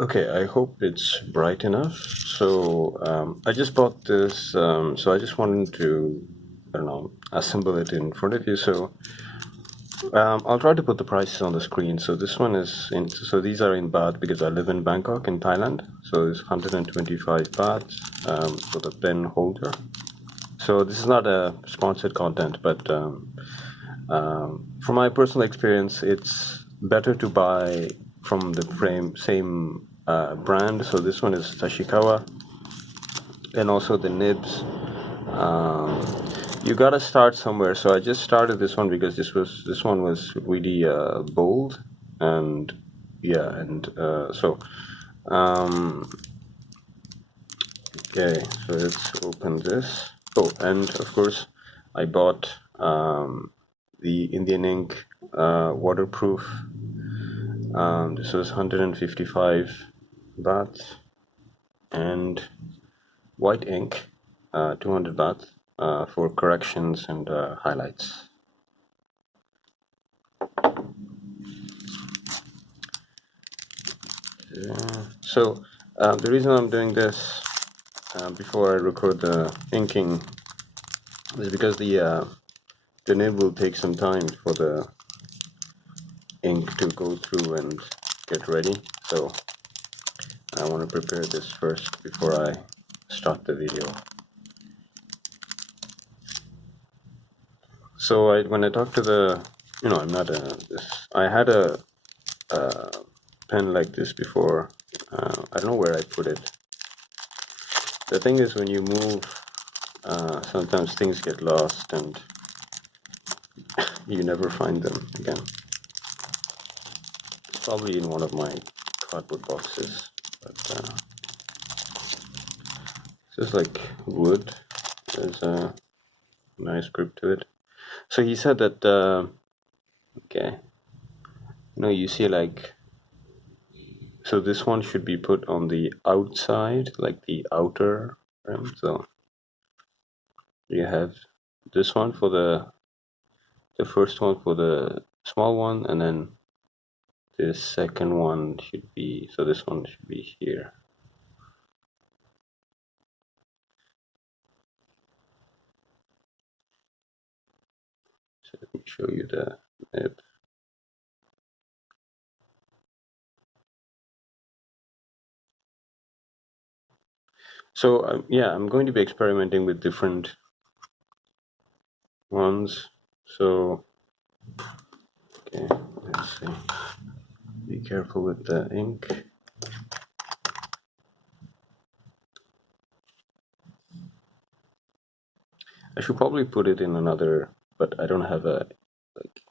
Okay, I hope it's bright enough. So I just bought this, so I just wanted to, I don't know, assemble it in front of you. So I'll try to put the prices on the screen. So this one is so these are in baht because I live in Bangkok in Thailand. So it's 125 baht for the pen holder. So this is not a sponsored content, but from my personal experience, it's better to buy from the same brand. So this one is Tashikawa, and also the nibs. You gotta start somewhere. So I just started this one because this one was really bold, and yeah, and so okay. So let's open this. Oh, and of course, I bought the Indian ink waterproof. This was 155 baht, and white ink, 200 baht for corrections and highlights. So the reason I'm doing this before I record the inking is because the nib will take some time for the ink to go through and get ready. So I want to prepare this first before I start the video. So when I talked to the, I'm not I had a pen like this before. I don't know where I put it. The thing is, when you move, sometimes things get lost and you never find them again. It's probably in one of my cardboard boxes, but this is like wood. There's a nice grip to it. So he said that, okay, you see like, so this one should be put on the outside, like the outer rim. So you have this one for the first one for the small one, and then this second one should be, so this one should be here. So let me show you the nib. So yeah, I'm going to be experimenting with different ones. So okay, let's see. Be careful with the ink. I should probably put it in another, but I don't have a like.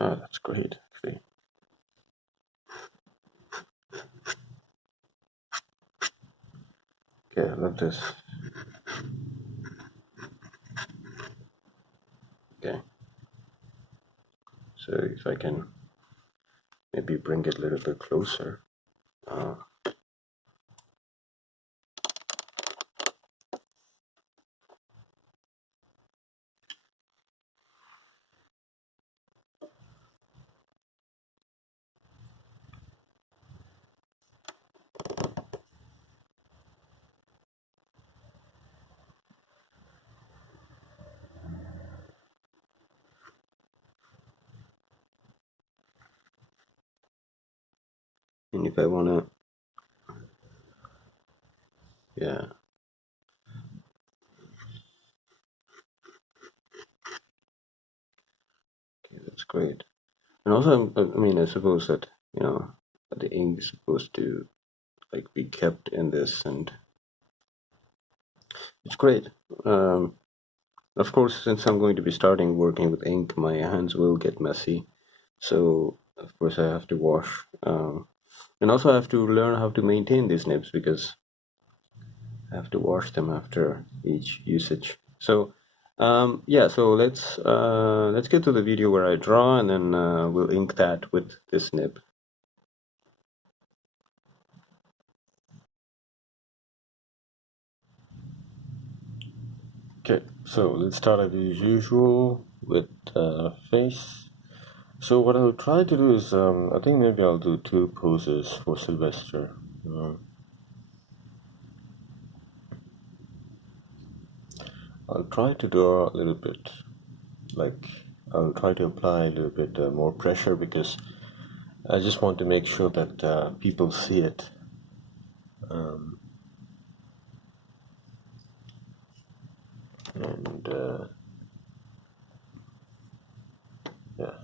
Oh, that's great, actually. Okay, I love this. Okay. So if I can maybe bring it a little bit closer. And if I wanna, yeah. Okay, that's great. And also, I mean, I suppose that, the ink is supposed to like be kept in this, and it's great. Of course, since I'm going to be starting working with ink, my hands will get messy. So, of course, I have to wash. And also, I have to learn how to maintain these nibs because I have to wash them after each usage. So, yeah, so let's get to the video where I draw, and then we'll ink that with this nib. Okay, so let's start as usual with face. So what I'll try to do is, I think maybe I'll do 2 poses for Sylvester. I'll try to draw a little bit, like, I'll try to apply a little bit more pressure because I just want to make sure that people see it. And yeah,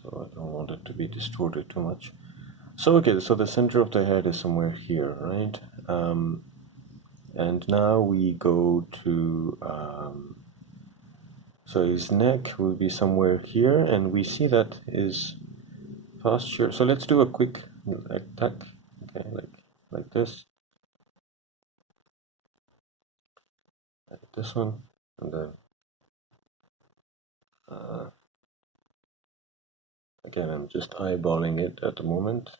so I don't want it to be distorted too much. So okay, so the center of the head is somewhere here, right? And now we go to, so his neck will be somewhere here, and we see that his posture. So let's do a quick attack, okay, like this one, and then again, I'm just eyeballing it at the moment.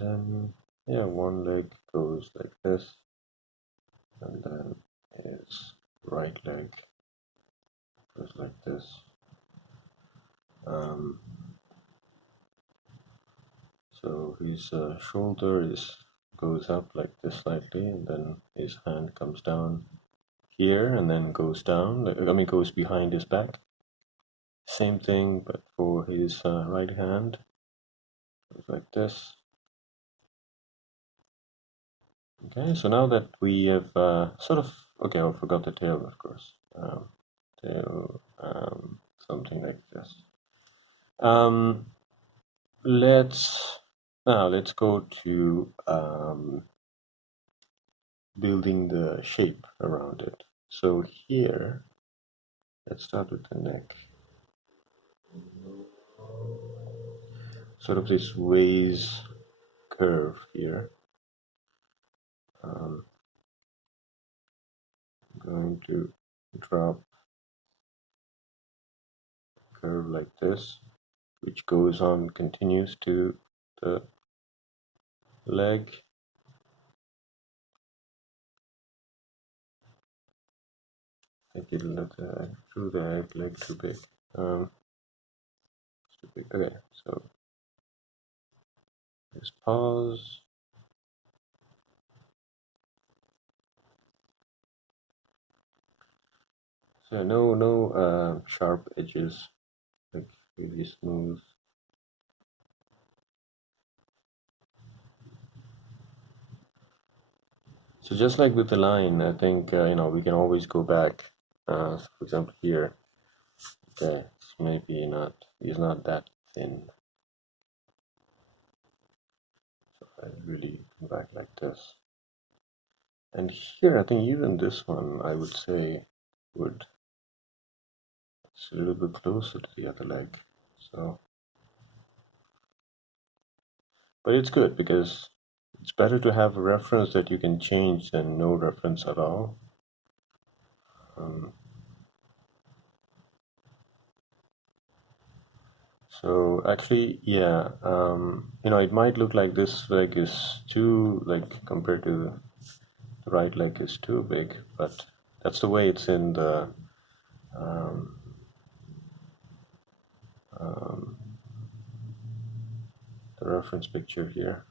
Then, yeah, one leg goes like this, and then his right leg goes like this. So his shoulder goes up like this slightly, and then his hand comes down here, and then goes down. I mean, goes behind his back. Same thing, but for his right hand, goes like this. Okay, so now that we have sort of, okay, I forgot the tail, of course. Tail, something like this. Let's go to building the shape around it. So here, let's start with the neck. Sort of this ways curve here. I'm going to drop a curve like this, which goes on, continues to the leg. I think it'll not through the leg too big. Too big. Okay, so just pause. So no sharp edges, like really smooth. So just like with the line, I think we can always go back. So for example, here, okay, it's maybe not. It's not that thin. So I really come back like this. And here, I think even this one, I would say, it's a little bit closer to the other leg. So, but it's good because it's better to have a reference that you can change than no reference at all. So actually, yeah, it might look like this leg is too, like, compared to the right leg is too big, but that's the way it's in the reference picture here.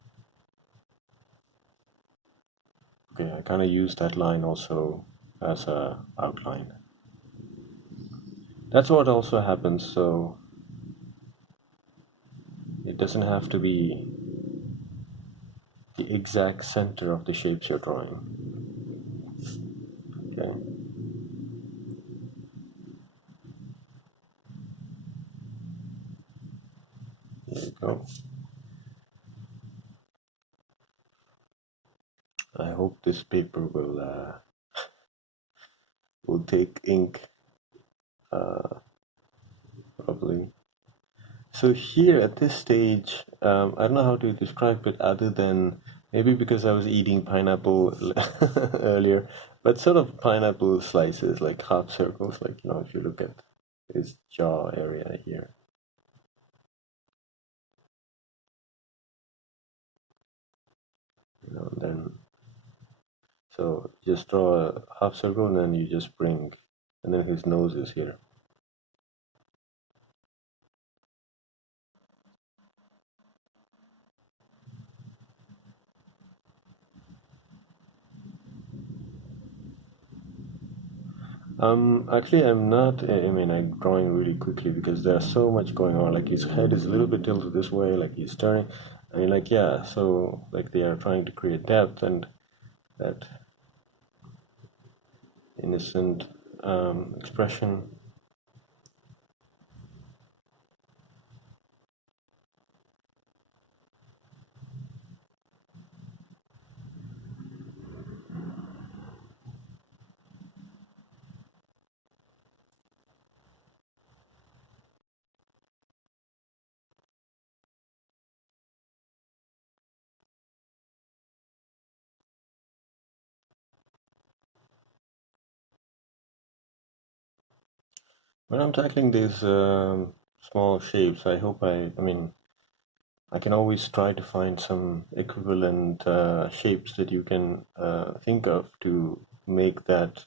Okay, I kind of use that line also as a outline. That's what also happens, so it doesn't have to be the exact center of the shapes you're drawing. Okay. There you go. I hope this paper will take ink probably. So here at this stage, I don't know how to describe it other than maybe because I was eating pineapple earlier, but sort of pineapple slices, like half circles, like if you look at his jaw area here. and then so just draw a half circle, and then you just bring, and then his nose is here. Actually, I'm not. I mean, I'm drawing really quickly because there's so much going on. Like his head is a little bit tilted this way, like he's turning. I mean, like yeah. So like they are trying to create depth and that innocent expression. When I'm tackling these small shapes, I hope I mean, I can always try to find some equivalent shapes that you can think of to make that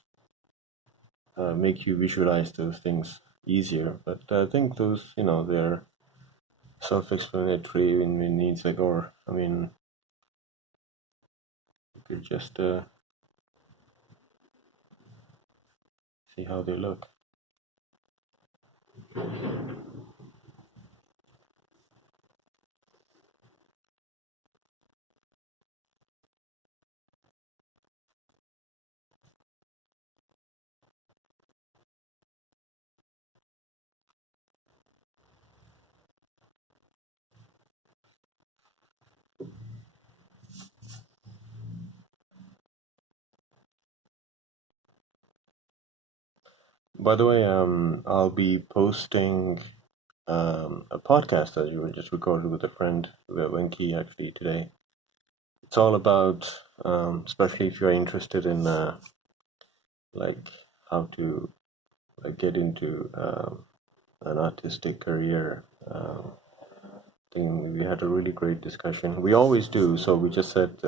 make you visualize those things easier. But I think those, they're self-explanatory in needs like, or I mean, you could just see how they look. By the way, I'll be posting a podcast that you just recorded with a friend, Wenki, actually today. It's all about, especially if you're interested in like how to get into an artistic career. Thing. We had a really great discussion. We always do, so we just said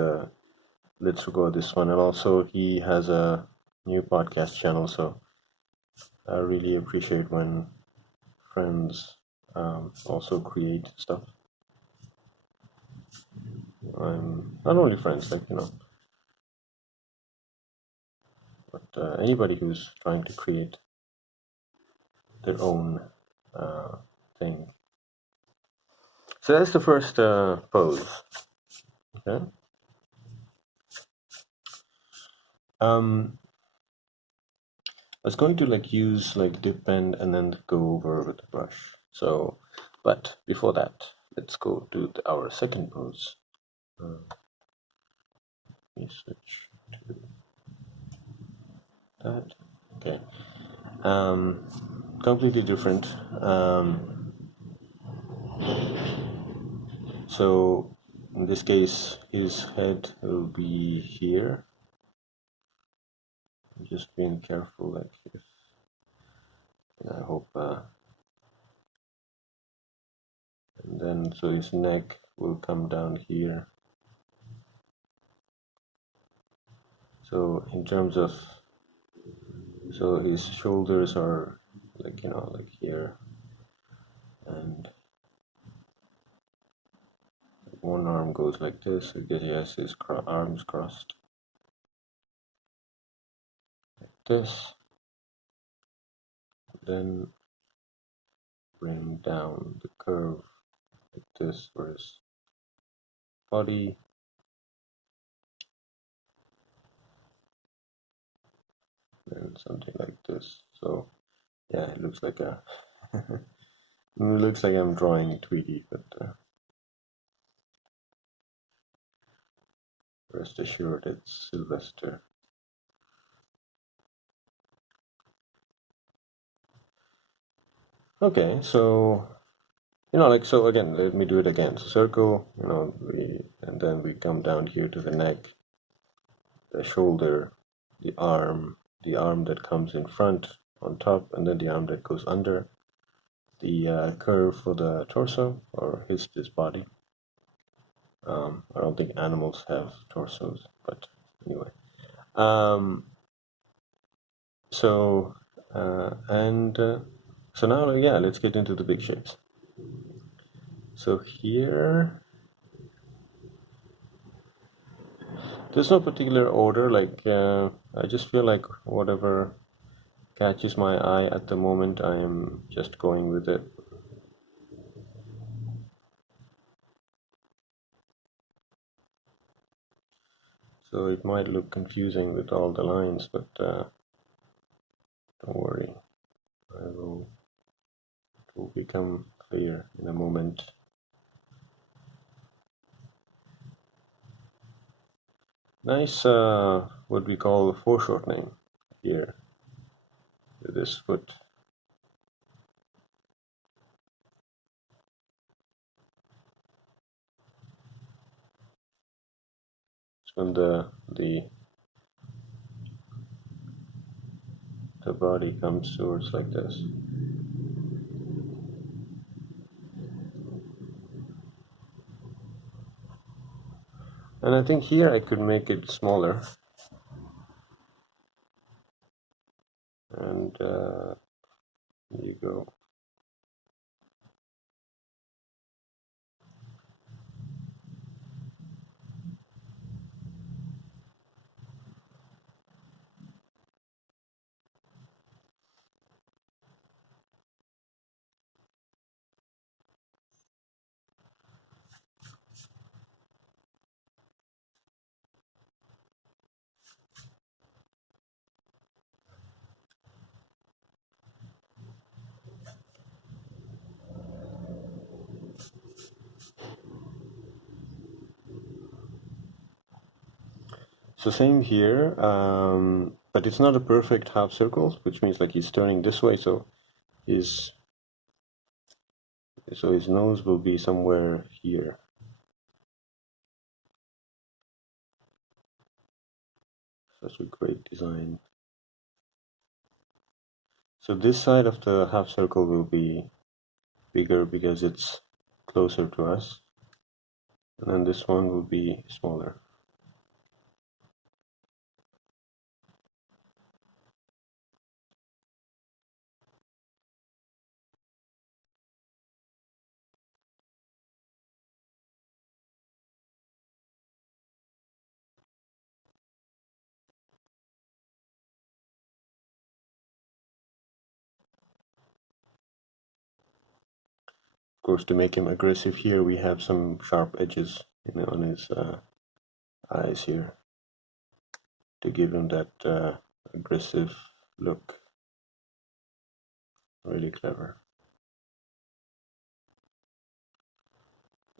let's record this one. And also, he has a new podcast channel, so I really appreciate when friends also create stuff. I'm not only friends, like but anybody who's trying to create their own thing. So that's the first pose. Okay. I was going to use dip bend and then go over with the brush. So, but before that, let's go to our second pose. Let me switch to that. Okay. Completely different. So in this case, his head will be here. Just being careful, like if I hope. And then so his neck will come down here. So in terms of, so his shoulders are like here, and one arm goes like this because he has his arms crossed like this. Then bring down the curve like this for his body. And something like this. So yeah, it looks like a it looks like I'm drawing Tweety, but rest assured it's Sylvester. Okay, so so again, let me do it again. So circle, and then we come down here to the neck, the shoulder, the arm that comes in front on top, and then the arm that goes under, the curve for the torso or his body, I don't think animals have torsos, but anyway. So now, yeah, let's get into the big shapes. So here, there's no particular order, like I just feel like whatever catches my eye at the moment, I am just going with it. So it might look confusing with all the lines, but don't worry, it will become clear in a moment. Nice, what we call foreshortening here with this foot. It's when the body comes towards like this. And I think here I could make it smaller. And here you go. So same here, but it's not a perfect half circle, which means like he's turning this way, so his nose will be somewhere here. Such a great design. So this side of the half circle will be bigger because it's closer to us, and then this one will be smaller. Of course, to make him aggressive here, we have some sharp edges on his eyes here to give him that aggressive look. Really clever.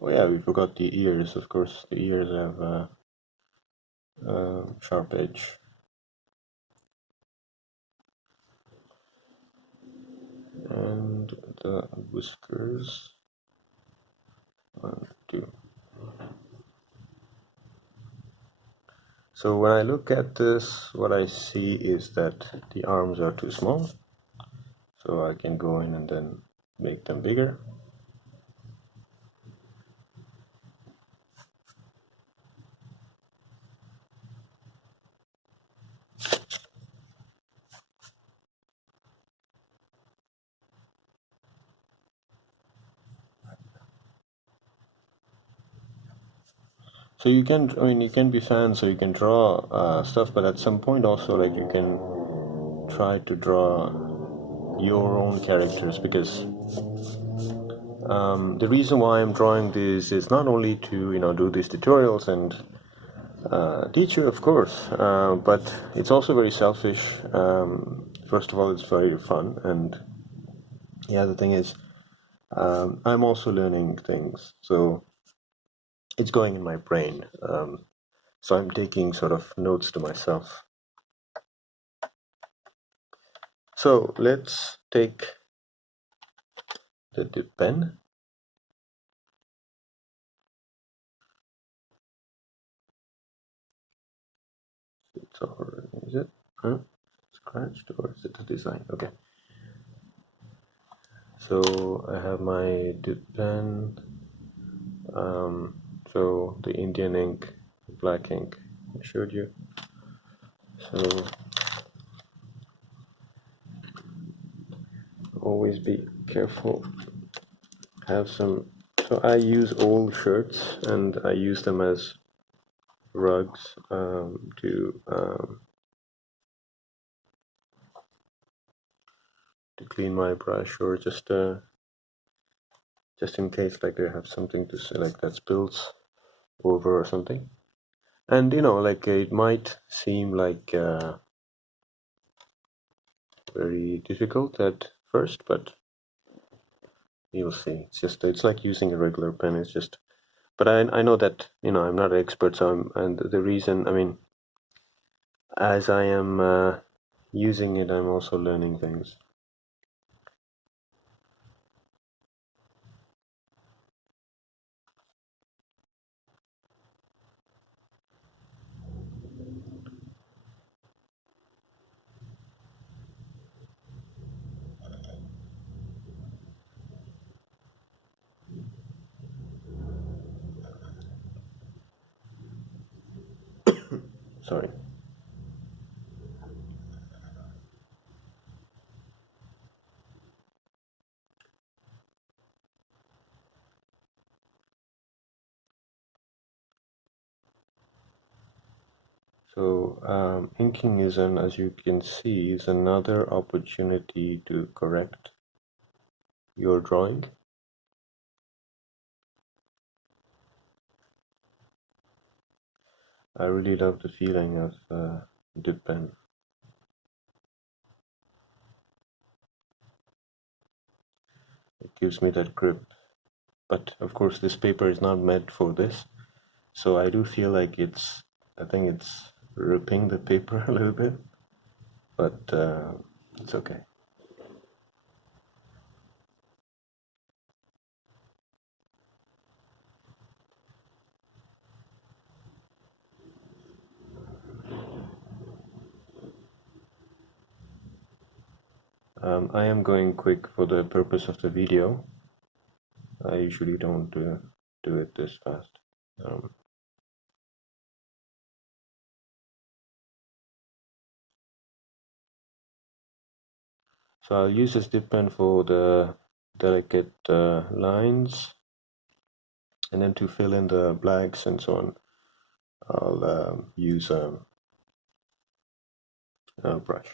Oh yeah, we forgot the ears. Of course, the ears have a sharp edge. And the whiskers. 1, 2. So when I look at this, what I see is that the arms are too small. So I can go in and then make them bigger. So you can, you can be fans, so you can draw stuff, but at some point also, like, you can try to draw your own characters, because the reason why I'm drawing this is not only to, do these tutorials and teach you, of course, but it's also very selfish. First of all, it's very fun, and the other thing is, I'm also learning things, so it's going in my brain. So I'm taking sort of notes to myself. So let's take the dip pen. It's over, is it? Huh? Scratched, or is it the design? Okay. So I have my dip pen. So the Indian ink, black ink I showed you. So always be careful. Have some. So I use old shirts and I use them as rugs to clean my brush, or just in case like they have something to say like that spills over or something. And you know, like it might seem like very difficult at first, but you'll see. It's like using a regular pen. It's just, but I know that, you know, I'm not an expert, so and the reason, I mean, as I am using it, I'm also learning things. Sorry. So inking is as you can see, is another opportunity to correct your drawing. I really love the feeling of dip pen. It gives me that grip. But of course, this paper is not meant for this. So I do feel like I think it's ripping the paper a little bit, but it's okay. I am going quick for the purpose of the video. I usually don't do it this fast. So I'll use this dip pen for the delicate lines, and then to fill in the blacks and so on, I'll use a brush.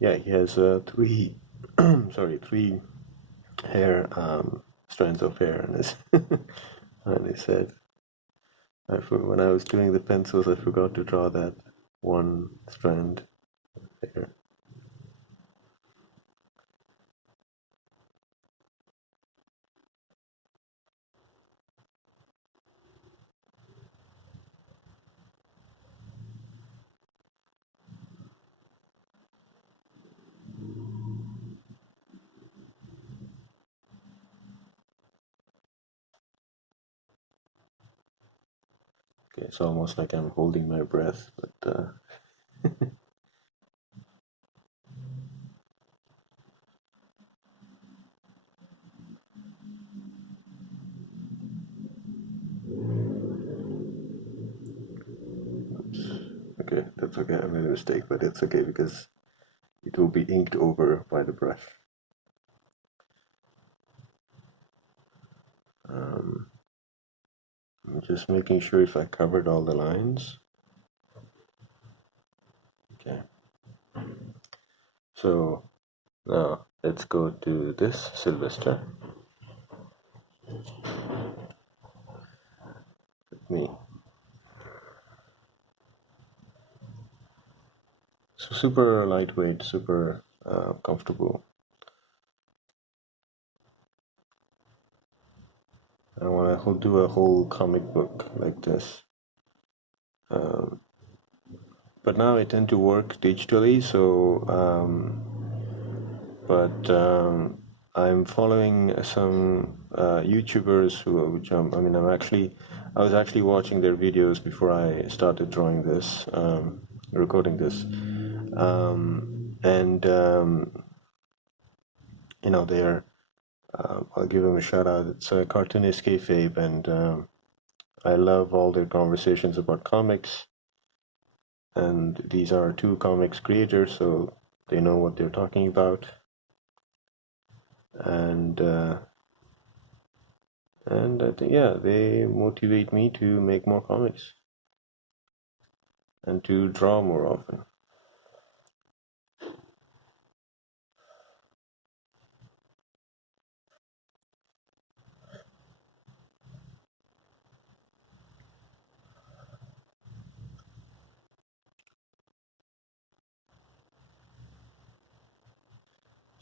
Yeah, he has three, three hair strands of hair on his on his head. When I was doing the pencils, I forgot to draw that one strand there. Okay, it's almost like I'm holding my breath, but okay, that's okay. I made a mistake, but it's okay because it will be inked over by the brush. I'm just making sure if I covered all the lines. Okay. So now let's go to this Sylvester. Let me. So super lightweight, super comfortable. I want to do a whole comic book like this. But now I tend to work digitally, so I'm following some YouTubers I was actually watching their videos before I started drawing this, recording this, they're I'll give them a shout out. It's a cartoonist kayfabe, and I love all their conversations about comics. And these are two comics creators, so they know what they're talking about. And I think, yeah, they motivate me to make more comics and to draw more often.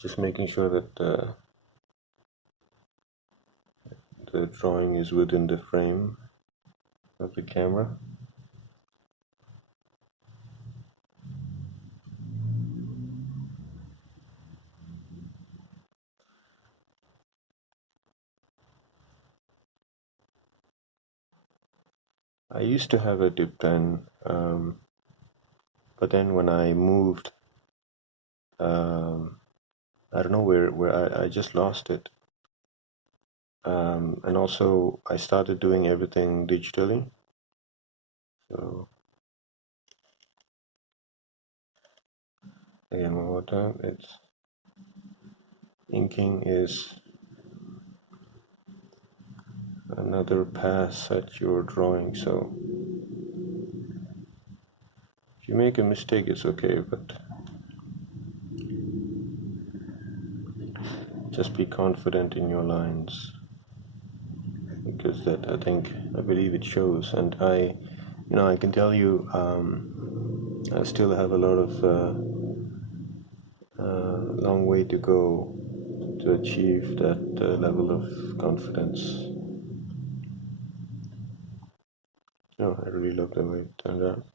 Just making sure that the drawing is within the frame of the camera. I used to have a dip pen, but then when I moved, I don't know where I just lost it. And also I started doing everything digitally. So again, one more time, it's inking is another pass at your drawing. So if you make a mistake, it's okay, but just be confident in your lines, because that I believe it shows. And I can tell you, I still have a lot of long way to go to achieve that level of confidence. Oh, I really love the way it turned out.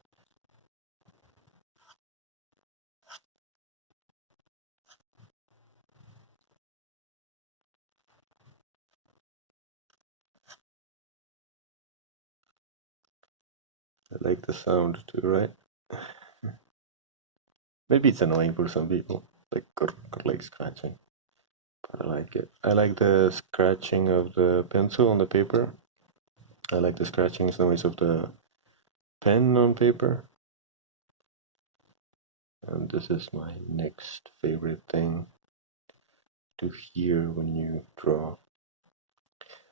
I like the sound too, right? Maybe it's annoying for some people, like scratching. But I like it. I like the scratching of the pencil on the paper. I like the scratching noise of the pen on paper. And this is my next favorite thing to hear when you draw.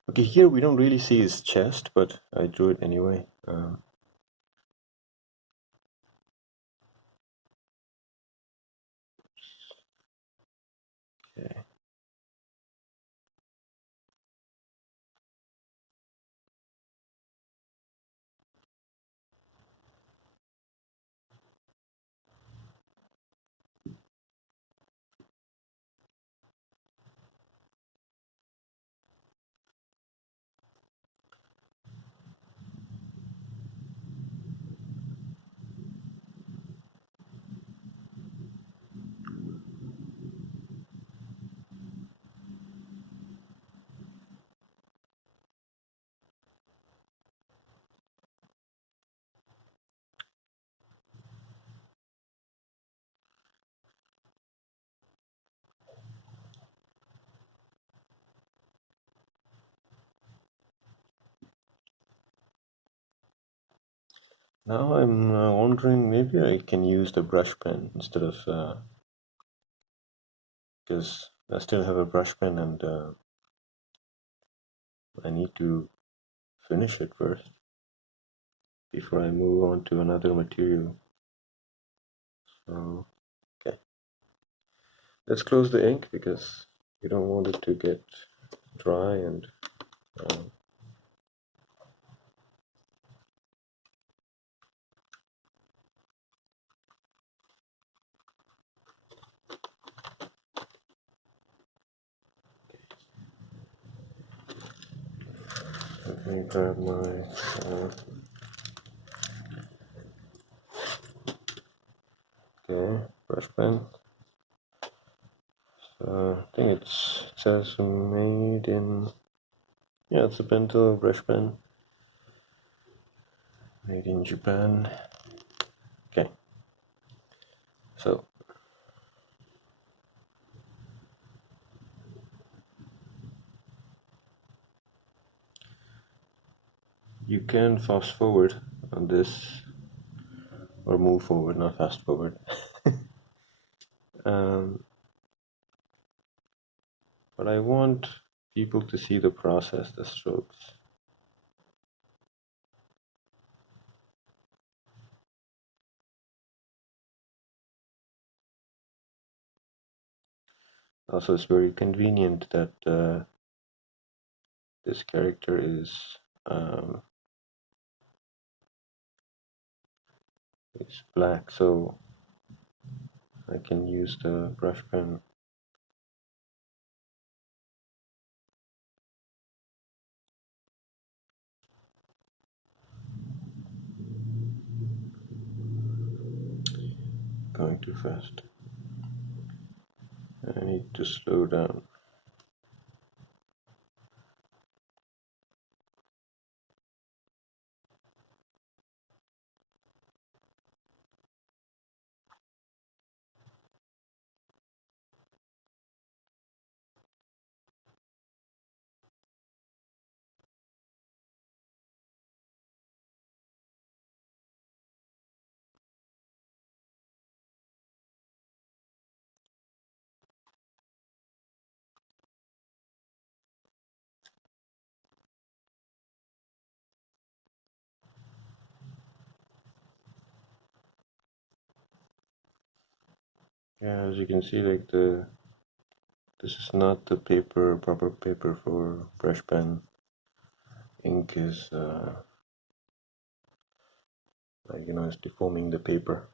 Okay, here we don't really see his chest, but I drew it anyway. Okay. Now I'm wondering, maybe I can use the brush pen instead of, because I still have a brush pen, and I need to finish it first before I move on to another material. So, okay. Let's close the ink because you don't want it to get dry and let me grab my brush pen. I think it says made in, yeah, it's a Pentel brush pen, made in Japan. Okay, so you can fast forward on this, or move forward, not fast forward. But I want people to see the process, the strokes. Also, it's very convenient that this character is it's black, so I can use the brush pen. Going too fast. I need to slow down. Yeah, as you can see, like this is not the proper paper for brush pen. Ink is like, it's deforming the paper.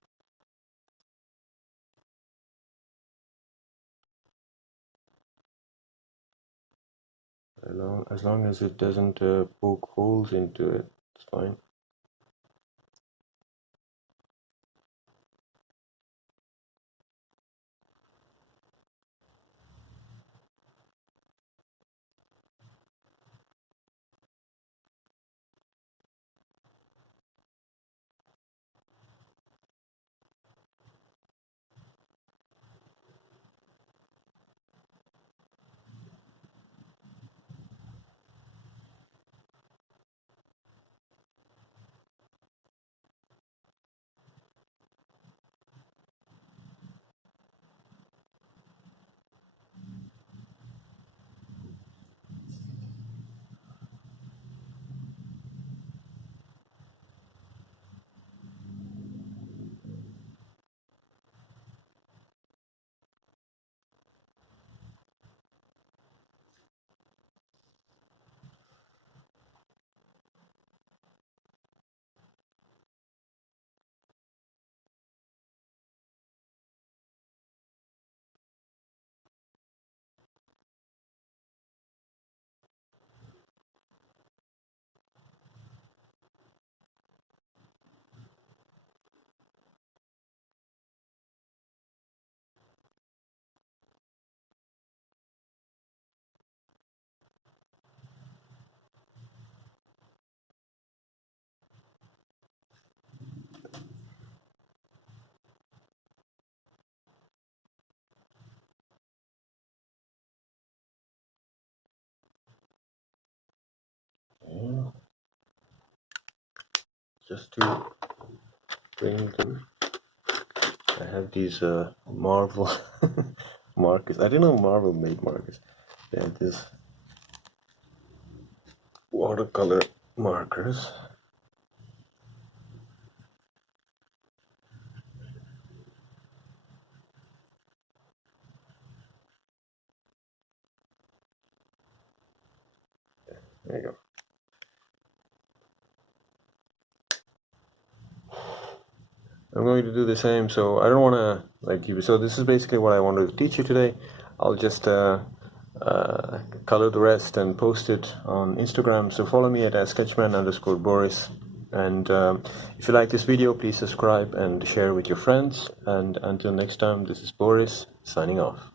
As long as it doesn't poke holes into it, it's fine. Yeah. Just to bring them, I have these Marvel markers. I didn't know Marvel made markers. They had this watercolor markers. There you go. I'm going to do the same, so I don't want to like you. So this is basically what I wanted to teach you today. I'll just color the rest and post it on Instagram. So follow me at sketchman_Boris. And if you like this video, please subscribe and share with your friends. And until next time, this is Boris signing off.